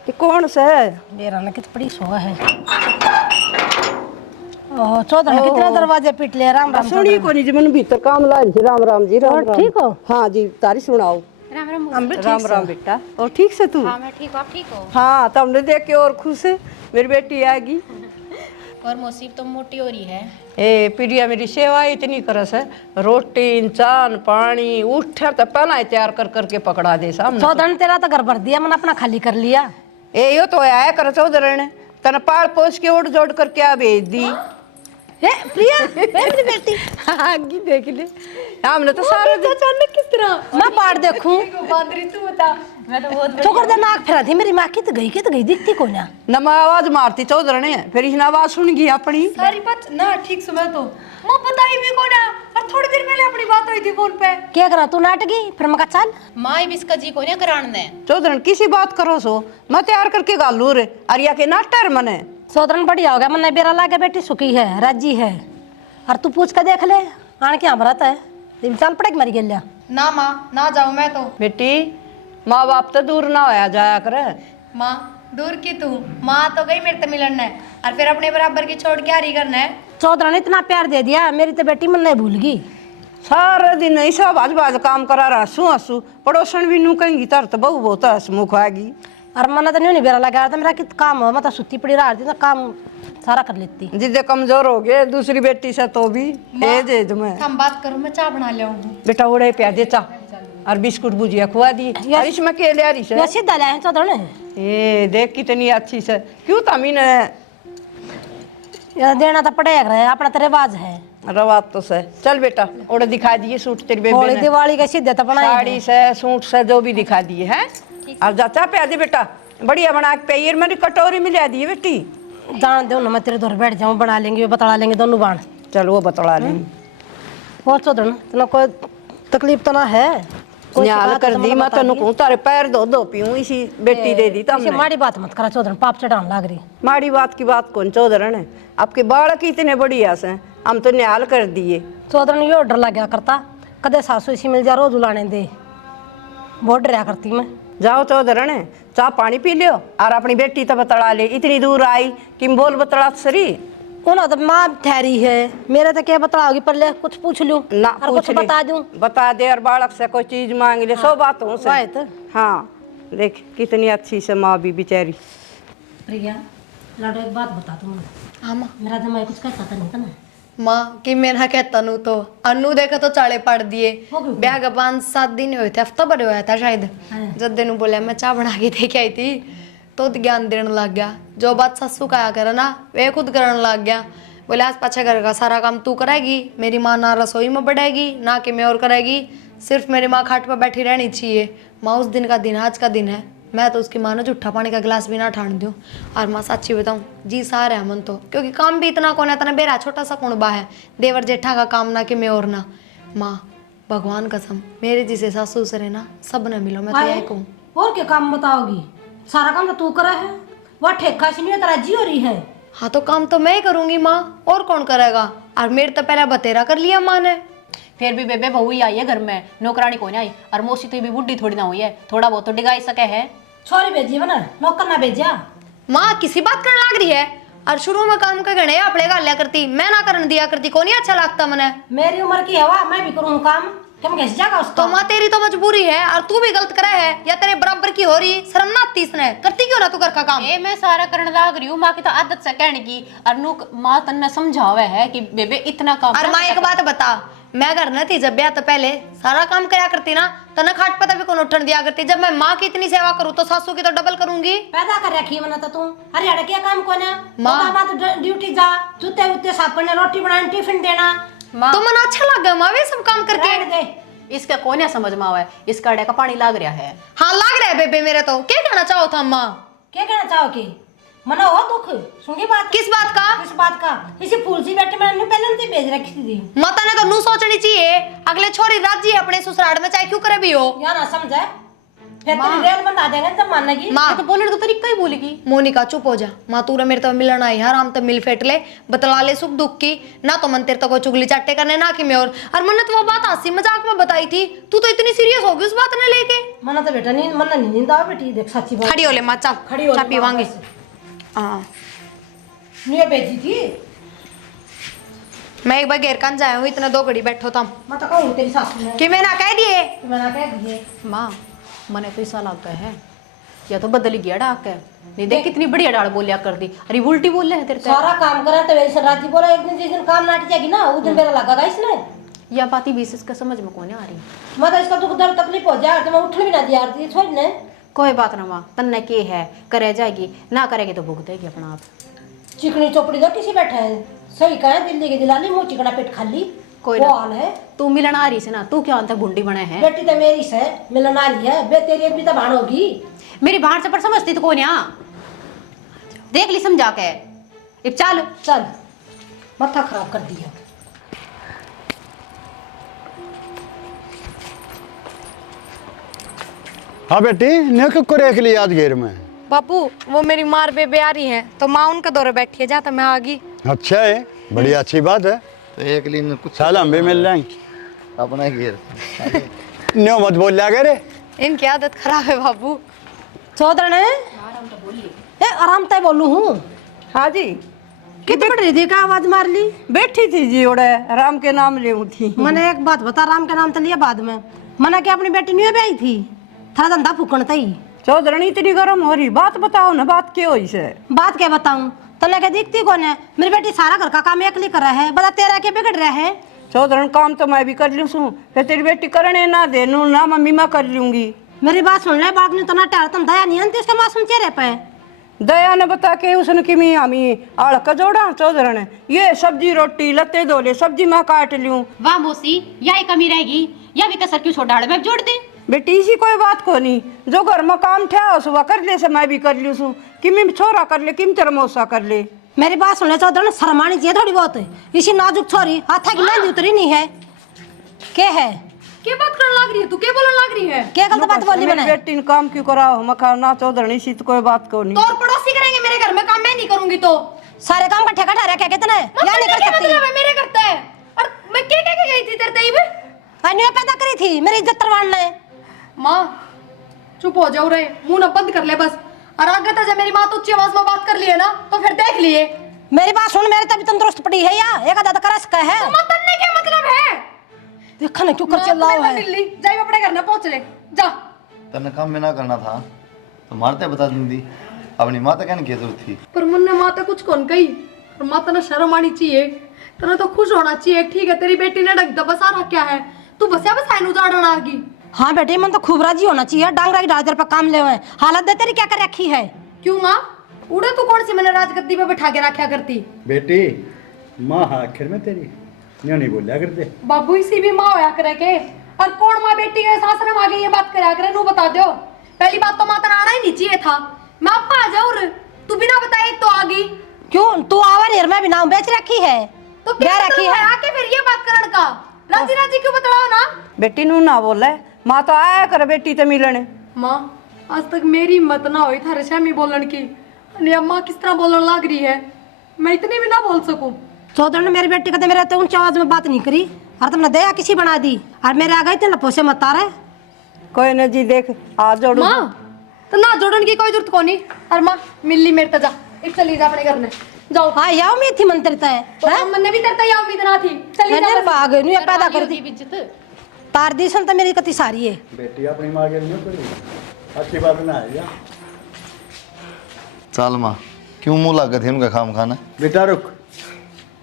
ये कौन से है? डेरा ने कित बड़ी सो है। ओह चौधरी ने कितने दरवाजे पीट लिए। राम राम सुनी को नहीं जी, मैंने भीतर काम ला रही थी। राम राम जी। राम और राम। ठीक हो? हाँ जी, तारी सुनाओ। राम राम राम राम बेटा। और ठीक से तू? हाँ मैं ठीक हूँ, आप ठीक हो? हाँ, तुमने देख के और खुश है, मेरी बेटी आएगी। और मुसीब तो मोटी हो रही है। ए प्रिया मेरी सेवा इतनी करस है, रोटी चान पानी उठे तो पहला ही तैयार कर करके पकड़ा दे सामने। चौधरी ने तेरा तो घर भर दिया, मैंने अपना खाली कर लिया। ए यो तो आया कर चौधरी ने तने पाल पोस के उड़ जोड़ करके आ भेज दी। ए प्रिया मेरी बेटी आगी देख ले, हमने तो सारा दिन अचानक किस तरह मैं बाढ़ देखूं। बांदरी तू बता, मैं तो बहुत चोकर दे नाक फेरा थी मेरी माँ की तो गई दिखती को ना। नमा आवाज मारती चौधरी ने, फिर इसने आवाज सुन गई अपनी। सारी बात ना ठीक सुना तो मैं बताई भी को ना, और थोड़ी देर पहले अपनी बात हुई थी फोन पे। क्या करा तू नाटकी? फिर मैं कहा चल माँ बिस्का जी को ना करान दे। चौधरी किसी बात करो सो, मैं तैयार करके गालू रे अरिया के नाटर मने। चौधरी बढ़िया हो गया, मैंने बेरा लाके बेटी सुखी है, राजी है। और तू पूछ के देख ले, आने के यहाँ भरत है, चल पड़ेगी मरी गया। ना माँ ना जाऊँ मैं तो। बेटी माँ बाप तो दूर ना होया जाया करे। माँ दूर की तू, माँ तो गई मेरे से मिलन है, और फिर अपने बराबर की छोड़ के हारी करना है। चौधरी ने इतना प्यार दे दिया, मेरी तो बेटी मन नहीं भूल गई। सारे दिन ऐसा बाज बाज काम करा रहा, हंसू हंसू पड़ोसन भी नू कहेंगी तर तो बहु बहुत हंसमुख आएगी। और मन तो नहीं बेरा लगा था मेरा कि काम मैं तो सुती पड़ी रहा थी तो काम सारा कर लेती। जिदे कमजोर हो गए दूसरी बेटी से तो भी दे तुम्हें। हम बात करो, मैं चाय बना ले आऊँ। बेटा उड़े प्या दे चा और बिस्कुट भुजिया खुआ दी। और इसमें के ले रही ये से सीधा लाए हैं चौधरी ने। ए देख कितनी अच्छी से, क्यों तमी ने ये देना तो पड़ेगा, अपना तो रिवाज है। रवात तो से। चल बेटा ओड़े दिखा दिए सूट तेरी बेबे होली ने, दिवाली का सीधे तो बनाए साड़ी से सूट से जो भी दिखा दिए हैं। और जाचा पे आदि बेटा बढ़िया बना के पेयर मेरी कटोरी में ले दी बेटी। जान दो ना, मैं तेरे दौर बैठ जाऊँ, बना लेंगे बतला लेंगे दोनों बाण। चल वो बतला लेंगे। और चौधरी ना कोई तकलीफ तो ना है? कोई न्याल शिकायत कर तो दी मतलब मैं बता तेन दी। कहूँ तारे पैर दो पीऊँ, इसी बेटी दे दी ऐसे तमने। माड़ी बात मत करा चौधरी, पाप चढ़ाने लाग रही। माड़ी बात की बात कौन चौधरी ने, आपके बालक इतने बढ़िया से हम तो न्याल कर दिए। चौधरी ने यो डर लग गया करता, कदे सासू इसी मिल जा रोज उलाने दे, बहुत डरया करती मैं। जाओ चौधरी ने चाह पानी पी लियो और अपनी बेटी तो बतला ले, इतनी दूर आई कि बोल बतला सरी उन्हें तो माँ ठहरी है, मेरे तो क्या बतलाओगी, पर ले कुछ पूछ लूं ना और पूछ कुछ ले, बता दूं। बता दे और बालक से कोई चीज मांग ले। सौ बातों से। वाह तो। हाँ देख कितनी अच्छी से माँ भी बेचारी। प्रिया लाडो एक बात बता तुम, हाँ माँ। मेरा दिमाग कुछ कहता था नहीं था ना। माँ कि मेरा कहता नू तो अनु देखा तो चाले पड़ दिए। हो गई। ब्याह का 5-7 दिन हुए थे, हफ्ता भर हुआ था शायद। हाँ। जब दिन बोला मैं चाय बना के दे के आई थी तो ज्ञान देने लग गया। जो बात ससु कहा करे ना वे खुद करने लग गया। बोले आज पाछा घर का सारा काम तू करेगी, मेरी माँ ना रसोई में बढ़ेगी ना कि मैं और करेगी, सिर्फ मेरी माँ खाट पर बैठी रहनी चाहिए। माँ उस दिन का दिन आज का दिन है, मैं तो उसकी माँ ने जूठा पानी का गिलास भी ना ठान दूँ। और माँ सच्ची बताऊँ जी सारे है मन तो, क्योंकि काम भी इतना कौन है, इतना बेरा छोटा सा कुणबा है, देवर जेठा का काम ना कि मैं और ना। माँ भगवान कसम मेरे जिसे सासू ससुर है ना सब ने मिलो, मैं तो यही कहूँ। और क्या काम बताओगी, सारा काम तो तू करा है, वह ठेका से नहीं तेरा जी हो रही है। हाँ तो काम तो मैं ही करूंगी माँ, और कौन करेगा। और मेरे तो पहले बतेरा कर लिया माँ ने। फिर भी बेबे बहू ही आई है घर में, नौकरानी कोई नहीं आई। और मौसी तो भी बुढ़ी थोड़ी ना हुई है, थोड़ा बहुत तो डिगाई सके है। छोरी भेजी है ना, नौकर ना भेजा। माँ किसी बात करने लग रही है। और शुरू में काम के गणे अपने गालिया करती, मैं ना करने दिया करती, को नहीं अच्छा लगता मने। मेरी उम्र की हवा, मैं भी करूँ काम, तुम कैसे जाएगा उसको। तो माँ तेरी तो मजबूरी है, और तू भी गलत करे है, या तेरे बराबर की हो रही, शर्म ना आती इसने, करती क्यों ना तू घर का काम। ए मैं सारा करने लाग रही हूँ, माँ की तो आदत से कहने की। और नु माँ तन्ने समझावे है कि बेबे इतना काम। और माँ एक बात बता, मैं घर न थी जब ब्याह तो पहले सारा काम कराया करती ना, तना खाट पता भी कौन उठन दिया करती। जब मैं माँ की इतनी सेवा करूँ तो सासू की तो डबल करूंगी। पैदा कर रखी है मना तो तू। अरे अड़े क्या काम कौन है माँ। तो ड्यूटी जा, जूते उते साफ करने, रोटी बनाने, टिफिन देना। माँ तो मन अच्छा लग गया माँ वे सब काम करके। रहने दे। इसका कौन है समझ में आवे, इसका अड़े का पानी लाग रहा है। हाँ लग रहा है बेबे मेरे तो। क्या कहना चाहो था माँ। क्या कहना चाहोगी मना हो दुख सुनगी बात। किस बात का। किस बात का। इसी फूल सी बैठे मैंने पहले से भेज रखी थी। माता ने तो नू सोचनी चाहिए, अगले छोरी राजी है अपने ससुराल में चाहे क्यों करे भी हो। या ना समझे फिर तेरी रेल बंदा देंगे जब मानेगी। माँ तो बोलने तो तरीका ही बोलेगी। मोनिका चुप हो जा। माँ तू मेरे तो मिलना आई यार, हम तो मिल फेट ले, बतला ले सुख दुख की। ना तो मन तेरे तो कोई चुगली चाटे करने ना कि मैं और मैंने तो वो बात हंसी मजाक में बताई थी, तू तो इतनी सीरियस हो गई उस बात ने लेके। मना तो बेटा नहीं, मना नहीं नींद आवे बेटी, देख सच्ची बात। खड़ी हो ले माँ, चाप खड़ी हो ले चाप पीवांगे। माँ, हाँ नहीं भेजी थी। मैं एक बार घेर कान जाया हूँ, इतना 2 घड़ी बैठो था मैं तो कहूँ तेरी सासू ने कि मैं ना कह दिए। मैंने कह दिए। माँ मने तो ऐसा लगता है या तो बदल गया डाक है। नहीं देख कितनी बढ़िया डाल बोलिया कर दी, अरे उल्टी बोल रहे हैं तेरे तो। सारा काम करा तो वैसे राजी बोला, एक दिन जिस दिन काम नाटी जाएगी ना उस दिन मेरा लगेगा इसने। या बात ही बीस इसका समझ में कौन आ रही। मैं तो इसका दुख दर्द तकलीफ हो जाए तो मैं उठने भी ना दिया थी छोड़ ने। कोई बात ना माँ, तन्ने के है करे जाएगी, ना करेगी तो भुगतेगी अपना आप। चिकनी चोपड़ी दो किसी बैठे है सही कहे, दिल्ली की दिलाली मुंह चिकना पेट खाली कोई वो ना। हाल है। तू मिलन आ रही से ना, तू क्या अंत गुंडी बने है। बेटी तो मेरी से मिलन आ रही है, बे तेरी एक भी तो भाण होगी। मेरी बाहर से पर समझती तो कौन यहाँ देख ली समझा के। अब चल चल माथा खराब कर दिया। हाँ बेटी ने को रेख ली आज घेर में। बापू वो मेरी मार बेबे आ रही है तो माँ उनका दौरे बैठी है, जाता मैं आ गई। अच्छा है, बड़ी अच्छी बात है। तो एक लिए कुछ साल हम भी मिल जाएंगे। अपना घेर। न्यो मत बोल लिया करे। इनकी आदत खराब है बाबू। चौधरी ए आराम तय बोलू हूँ। हाँ जी। कितनी बड़ रही थी का आवाज मार ली। बैठी थी जी ओड़े, राम के नाम ले थी। मैंने एक बात बता, राम के नाम तो लिया बाद में, मना कि अपनी बेटी नहीं ब्याही थी, था धंधा फूकन थी। चौधरी इतनी गर्म हो रही, बात बताओ ना, बात क्यों हुई से। बात क्या बताऊं, तने क्या दिखती कौन है। मेरी बेटी सारा घर का काम अकेली कर रहा है, बता तेरा क्या बिगड़ रहा है। चौधरी काम तो मैं भी कर लूँ सू, फिर तेरी बेटी करने ना दे नू ना मम्मी मैं कर लूंगी। मेरी बात सुन ले, बाप ने तो ना टहल तुम दया नहीं आती उसके मासूम चेहरे पे। दया ने बता के उसने कि मैं हमी आड़ का जोड़ा चौधरी ने ये सब्जी रोटी लत्ते धो ले, सब्जी मैं काट लूँ। वाह मौसी यही कमी रहेगी, या भी कसर क्यों छोड़ मैं जोड़ दे। बेटी इसी कोई बात को नहीं, जो घर में काम ठा सुबह कर ले से मैं भी कर लूँ सू, कि मैं छोरा कर ले कि तेरा मौसा कर ले। मेरी बात सुन ले चौधरी, शर्मानी चाहिए थोड़ी बहुत। इसी नाजुक छोरी हाथा की मेहंदी उतरी नहीं है। क्या है, क्या बात करने लग रही है तू, क्या बोलने लग रही है। क्या गलत बात बोली मेरी मैंने। बेटी ने काम क्यों कराओ मखा ना चौधरी, इसी तो कोई बात को नहीं। तो और पड़ोसी करेंगे मेरे घर में काम, मैं नहीं करूंगी तो। सारे काम का ठेका ठहरा क्या कहते हैं, या नहीं कर सकती। मतलब है मेरे करता है। और मैं क्या कह के गई थी तेरे तई में। अन्य पैदा करी थी मेरी इज्जत करवाना है। माँ चुप हो जाओ रे, मुंह ना बंद कर ले बस। और आगे तो जब मेरी माँ तो उच्ची आवाज में बात कर लिए ना तो फिर देख लिए। मेरी बात सुन, मेरे तभी तंदुरुस्त पड़ी है या एक आधा कर सका है। तो मत करने क्या मतलब है। देखा ना क्यों कर चिल्लाओ है। दिल्ली जाई अपने घर ना पहुंच ले जा। तने काम में ना करना था तो मारते बता दी, अपनी माता कहने की जरूरत थी। पर मन ने माता कुछ कौन कही, और माता ने शर्म आनी चाहिए, तेरा तो खुश होना चाहिए। ठीक है तेरी बेटी ने ढक बसा रखा है, तू बसिया बसाइन उजाड़ना आ गई। हाँ बेटी मन तो खूब राजी होना चाहिए, डांगरा की डाल तेरे पर काम ले हुए। हालत दे तेरी क्या कर रखी है। क्यों माँ उड़े तू कौन सी मैंने राजगद्दी पे बैठा के रखा करती। बेटी माँ आखिर में तेरी न्यो नहीं बोलिया करते। बाबू इसी भी माँ होया करे के, और कौन माँ बेटी के सासरे में आगे ये बात करा करे, नू बता दो। पहली बात तो माता आना ही नहीं चाहिए था, मैं अब आ जाऊँ तू बिना बताए तो आ गई। क्यों तू आवर हेर में भी नाम बेच रखी है तो क्या रखी है आके फिर ये बात करन का, राजी राजी क्यों बतलाओ ना। बेटी नू ना बोले, माँ तो आया कर बेटी तो मिलने। माँ आज तक मेरी हिम्मत ना हुई थारे सामी बोलन की, अम्मा किस तरह बोलन लग रही है। मैं इतनी भी ना बोल सकूं। चौधर ने मेरी बेटी कहते मेरे तो ऊंची आवाज में बात नहीं करी और तुमने दया किसी बना दी और मेरे आ गए थे लपो से मत आ रहे। कोई ना जी, देख आ जोड़ू माँ तो ना जोड़न की कोई जरूरत कोनी। और माँ मिल्ली मेरे तजा इब चली जा अपने घर में जाओ। हाँ याओ मैं थी मंत्रिता है तो मन ने भी तेरे या उम्मीद ना थी। चली जा मेरे भाग नहीं पैदा कर दी तार दी सन तो मेरी कति सारी है। बेटी अपनी माँ के नहीं पड़ी अच्छी बात ना है या चल माँ, क्यों मुँह लग गए थे उनका खाम खाना? बेटा रुक,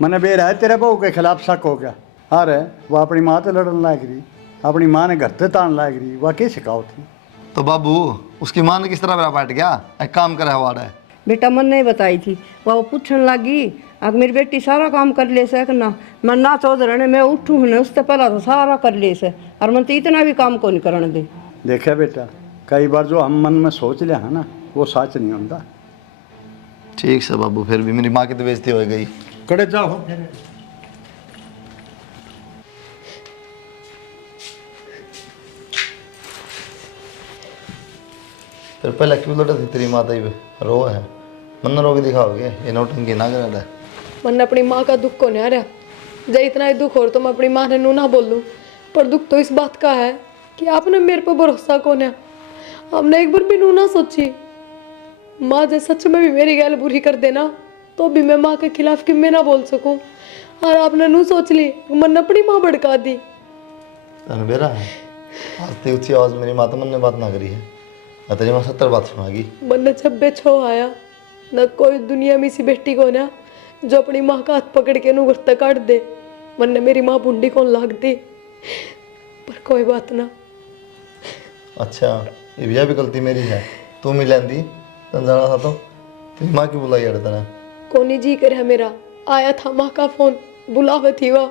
मैंने बेर है तेरे बहू के खिलाफ शक हो गया। अरे वह अपनी माँ से लड़न लायक रही, अपनी माँ ने घर से तान लायक रही, वह क्या शिकाओ थी? तो बाबू उसकी माँ ने किस तरह मेरा बैठ गया? एक काम करे हवाड़ा है। बेटा मन नहीं बताई थी, वो पूछने लगी अब मेरी बेटी सारा काम कर ले सक ना, मैं ना चौधर ने मैं उठूँ ना उससे पहला तो सारा कर ले से और मन तो इतना भी काम को नहीं करने दे। देखा बेटा, कई बार जो हम मन में सोच लिया है ना वो सच नहीं होता। ठीक से बाबू, फिर भी मेरी माँ की तो बेइज्जती हो गई। कड़े जाओ फिर पहले क्यों लड़ा थी तेरी माता ही रो है? मन रो के दिखाओगे? ये नौटंकी ना कर रहा है। मन अपनी माँ का दुख को नहीं आ रहा। जब इतना ही दुख हो तो मैं अपनी माँ ने नू ना बोलूँ, पर दुख तो इस बात का है कि आपने मेरे पर भरोसा कौन है। हमने एक बार भी नू ना सोची। माँ जब सच में भी मेरी गैल बुरी कर देना तो भी मैं माँ के खिलाफ कि मैं ना बोल सकूं, और आपने नू सोच ली मन ने अपनी माँ भड़का दी। बेरा है आस्ते ऊंची आवाज मेरी माँ तो मन ने बात ना करी है, मैं तेरी माँ 70 बात सुनागी। मन ने जब बे छो आया न कोई दुनिया में इसी बेटी को ना जो अपनी माँ का हाथ पकड़ के नू घर तक काट दे। मन ने मेरी माँ बूंदी कौन लाग दी, पर कोई बात ना। अच्छा ये भैया भी गलती मेरी है, तू मिलन दी तन जाना था तो तेरी माँ की बुलाई अड़ तरह कोनी जी कर मेरा आया था माँ का फोन, बुलावे थी वह,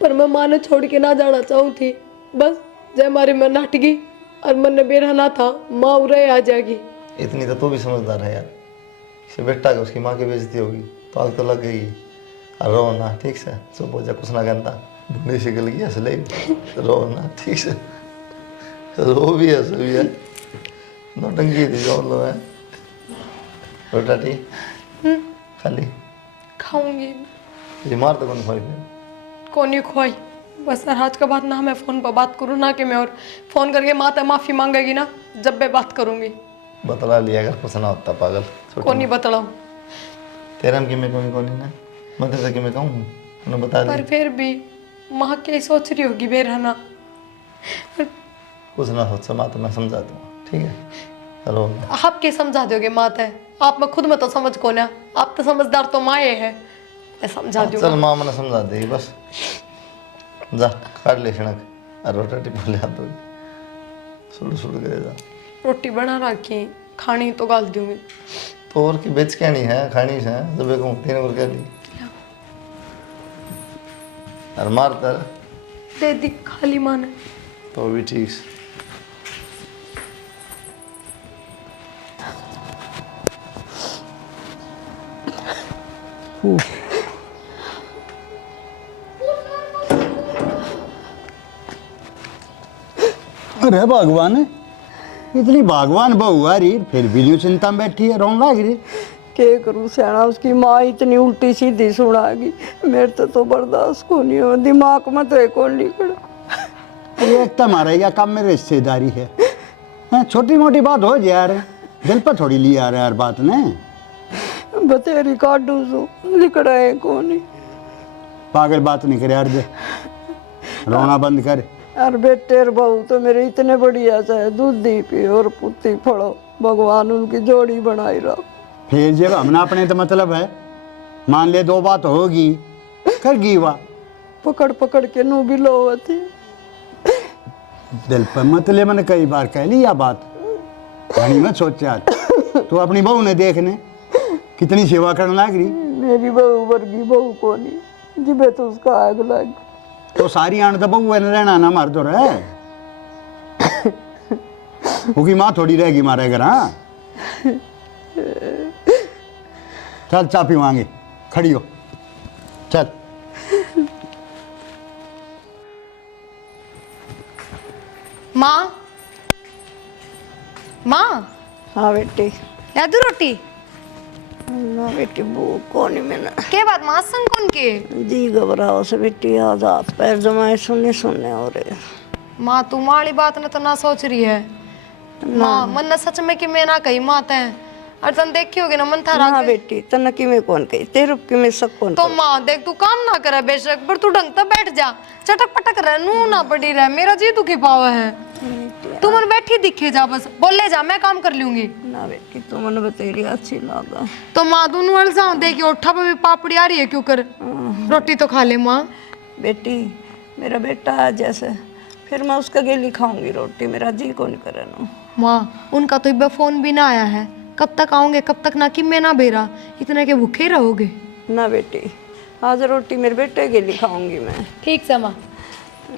पर मैं माँ ने छोड़ के ना जाना चाहूँ थी। बस जय मारे मैं नाट गई और मन ने बेरा ना था माँ उरे आ जाएगी। इतनी तो तू भी समझदार है यार, किसी बेटा के उसकी माँ की बेइज्जती होगी तो आग तो लग गई। और रो ना ठीक से, चुप हो जा, कुछ ना कहता, बूढ़ी से गल गया असले रो ना ठीक से, रो भी हंस भी है, नौटंकी थी जो लो है। रोटाटी खाली खाऊंगी ये मार तो कौन खोई कोनी खोई। बस सर आज के बाद ना मैं फ़ोन पर बात करूँ ना कि मैं और फ़ोन करके माता माफ़ी मांगेगी ना जब मैं बात करूँगी। बतला लिया अगर कुछ ना होता पागल कोनी बतलाऊँ तेरा में कि मैं कोनी ना मैं तेरे कि मैं कहूँ उन्हें बता पर दे फिर भी माँ क्या सोच रही होगी बेरहना। कुछ ना सोच माँ तो मैं समझा दूँगा ठीक है। चलो आप क्या समझा दोगे माता है, आप में खुद में तो समझ को ना, आप तो समझदार तो माँ है, मैं समझा दूँगा। चल माँ मैंने समझा देगी बस, जा काट ले क्षणक और रोटी बोले हाथ धो सुड़ सुड़ करे जा। रोटी बना रखी खानी तो गाल दूंगी। तो और की बेच क्या नहीं है खानी से जब एक तीन बार कह दी और मार तर दे दी खाली माँ ने तो भी ठीक से। अरे भगवान, इतनी भगवान बहू आ रही फिर भी जो चिंता में बैठी है, रोन लाग रही। के करूँ सियाना, उसकी माँ इतनी उल्टी सीधी सुनागी, मेरे तो बर्दाश्त को नहीं हो, दिमाग में तो एक और निकला। ये एक तुम्हारा या काम में रिश्तेदारी है, छोटी मोटी बात हो जाए यार, दिल पर थोड़ी लिया आ रहा है यार बात ने। बतेरी काटू सो लिकड़ा है कौन। पागल बात नहीं करे यार, दे रोना बंद कर। और बेटे और बहू तो मेरे इतने बढ़िया चाहे दूध ही पियो और पुत्ती फड़ो, भगवान उनकी जोड़ी बनाई रहो। फिर जब हमने अपने तो मतलब है, मान ले दो बात होगी कर गीवा पकड़ पकड़ के नू भी लो थी। दिल पर मतलब मैंने कई बार कह ली यह बात, घनी मत सोच यार। तो अपनी बहू ने देखने कितनी सेवा करने लग रही। मेरी बहू वर्गी बहू को नहीं जिबे तो उसका आग लग। तो सारी आंट तो बहू रहना ना मार तो रहे, उसकी माँ थोड़ी रहेगी मारे घर। हाँ चल चा पीवांगे, खड़ी हो चल। माँ माँ हाँ बेटे, याद रोटी ना बेटी भूख को नहीं मैंने के बात माँ संग कौन के? जी घबराओ से बेटी, आज हाथ पैर जमाए सुनने सुनने हो रहे। माँ तू माड़ी बात ने तो ना सोच रही है माँ, मन ने सच में कि मैं ना कही माँ तै और तन देखी होगी ना मन थारा ना के। बेटी तन की मैं कौन कही, तेरे की मैं सब कौन तो माँ देख तू काम ना करे बेशक, पर तू ढंग तो बैठ जा, चटक पटक रह नू ना पड़ी रह, मेरा जी दुखी पावा है। तू मन बैठी दिखे जा, बस बोले जा, मैं काम कर लूंगी। ना बेटी तू मन बतेरी अच्छी लगा। तो माँ दोनों अड़ जाओ, देखिए उठा पे भी पापड़ी आ रही है, क्यों कर रोटी तो खा ले माँ। बेटी मेरा बेटा है जैसे, फिर मैं उसका गेली खाऊंगी रोटी, मेरा जी को नहीं करे ना। माँ उनका तो इब्बा फोन भी ना आया है, कब तक आओगे, कब तक ना कि मैं ना बेरा, इतने के भूखे रहोगे। ना बेटी आज रोटी मेरे बेटे के लिए खाऊंगी मैं। ठीक से माँ,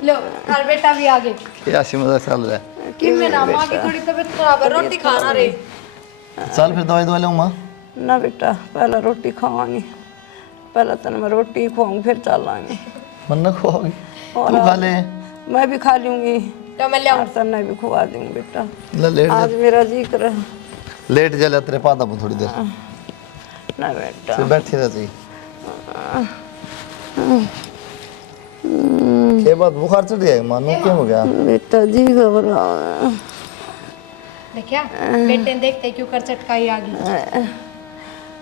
लो तार बेटा भी आ गए। क्या सी मजा चल रहा है? कि मैं ना माँ की थोड़ी तबीयत खराब है, रोटी खाना रे। चल फिर दवाई दवा ले माँ। ना बेटा पहला रोटी खावांगी, पहला तन मैं रोटी खुआऊंगी फिर चलांगे। मन न खोगी, और तू खा ले। मैं भी खा लूंगी, तो मैं ले आऊं। और तन्ने भी खुआ दूंगी बेटा। ले लेट आज मेरा जी करे। लेट जा ले तेरे पादा थोड़ी देर, ना बेटा फिर बैठी रह जी। के बाद बुखार चढ़ गया मानो, क्या हो गया? बेटा जी घबरा देखिया बेटे ने देखते क्यों कर चटकाई आ गई।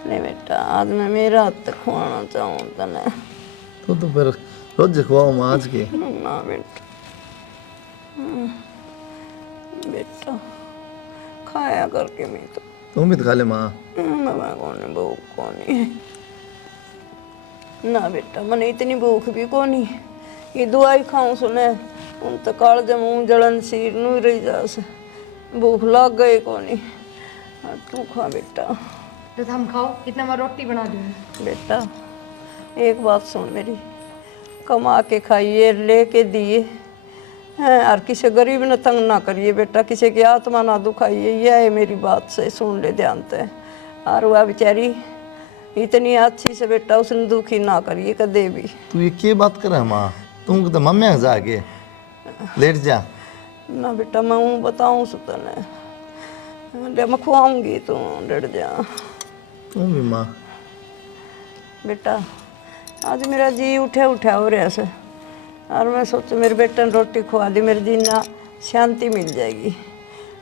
नहीं बेटा आज मैं मेरा हाथ खुआना चाहूँ तने। तो फिर रोज खुआओ माँ आज के। ना बेटा बेटा खाया करके मैं तो तुम भी तो खा ले माँ। मैं कौन भूख कौन ना बेटा, मैंने इतनी भूख भी कौन, ये दवाई खाऊं सुने उन तो काल जमू जलन सिर नू रही जा से, भूख लग गई कौन। तू खा बेटा। तो हम खाओ, इतना मैं रोटी बना दूंगी। बेटा एक बात सुन मेरी, कमा के खाइए लेके दिए हैं, और किसी गरीब ने तंग ना करिए बेटा, किसी की आत्मा ना दुखाइए, यह है मेरी बात से सुन ले ध्यान से। और वह बेचारी इतनी अच्छी से बेटा उसने दुखी ना करिए कदे भी। तू ये क्या बात कर रहा है माँ? तुम तो मम्मी जा के लेट जा। ना बेटा मैं हूँ बताऊँ सुतने, मैं खुआऊंगी तू डर जा। तुम भी माँ। बेटा आज मेरा जी उठा उठा हो रहा से, और मैं सोचू मेरे बेटे ने रोटी खुआ दी, मेरे जी ना शांति मिल जाएगी।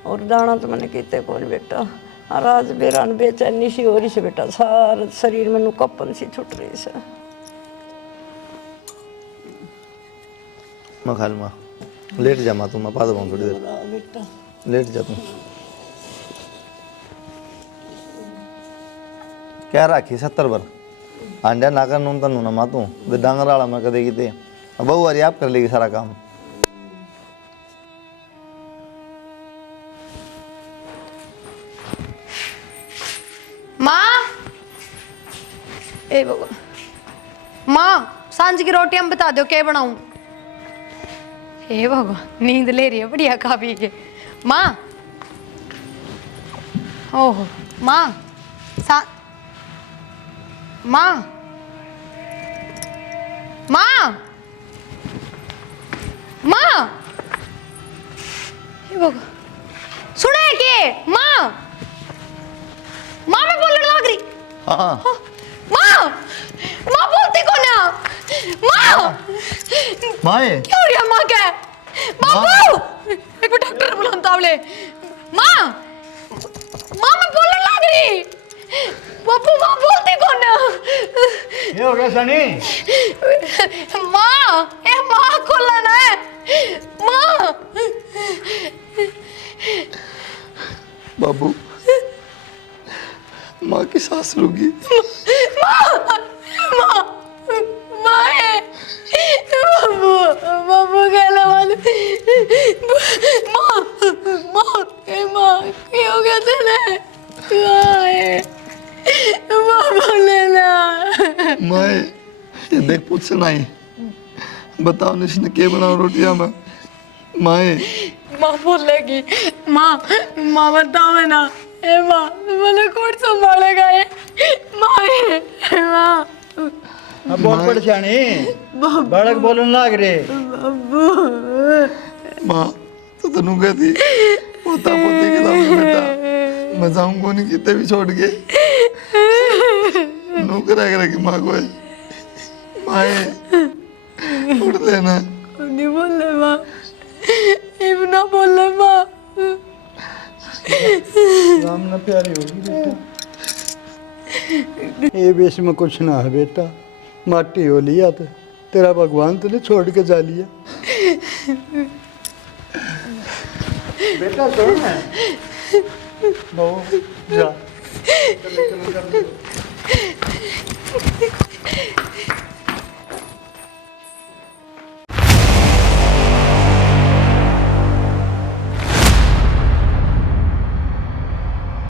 और दाना तो मैंने किते कौन बेटा, और आज बेरान बेचैनी सी हो रही से बेटा, सारा शरीर में कपन सी छुट रही से। मैं खा लूँ माँ, लेट जा माँ, तू मैं पा दूँ थोड़ी देर, बेटा लेट जा तू। क्या राखी 70 बार आंडा नाकर नून तन ना माँ, तू डांगर वाला मैं कदेगी ते बहु वारी आप कर लेगी सारा काम। माँ ए भगवान, माँ सांझ की रोटी हम बता दो क्या बनाऊं। हे भगवान नींद ले रही है बढ़िया खा पी के। माँ ओहो माँ माँ माँ माँ, हे भगवान सुने के माँ, माँ मैं बोलने लग रही। हाँ माँ माँ बोलती कौन है? माँ माए क्या हो रहा है? माँ क्या है? बाबू एक मिनट डॉक्टर बुलाता आवले। माँ माँ मैं बोलने लग रही। बाबू माँ बोलती कौन है? ये हो गया सनी? माँ ए माँ खोलन है माँ। बाबू माँ की सांस रुकी। बाबू कहने वाले माँ माँ ए माँ क्या हो गया तेरे? बाबू लेना माए ये देख पूछ नहीं, बताओ निशने क्या बनाओ रोटियां में? माए माँ बोलेगी। माँ माँ बताओ ना ए माँ, मैंने कौन संभालेगा ये? माँ अब बहुत परेशानी बड़क बोलने लग रे। माँ तो तनु कहती पोता पोती के लाऊंगी बेटा, मैं जाऊंगा नहीं कितने भी छोड़ के। नौकरा करेगी माँ को माए उठ लेना नहीं बोले माँ इतना बोले माँ सामने प्यारी होगी बेटा। ये बेस में कुछ ना है बेटा, माटी हो लिया तो तेरा भगवान तुझे छोड़ के जा लिया। बेटा सुन है जा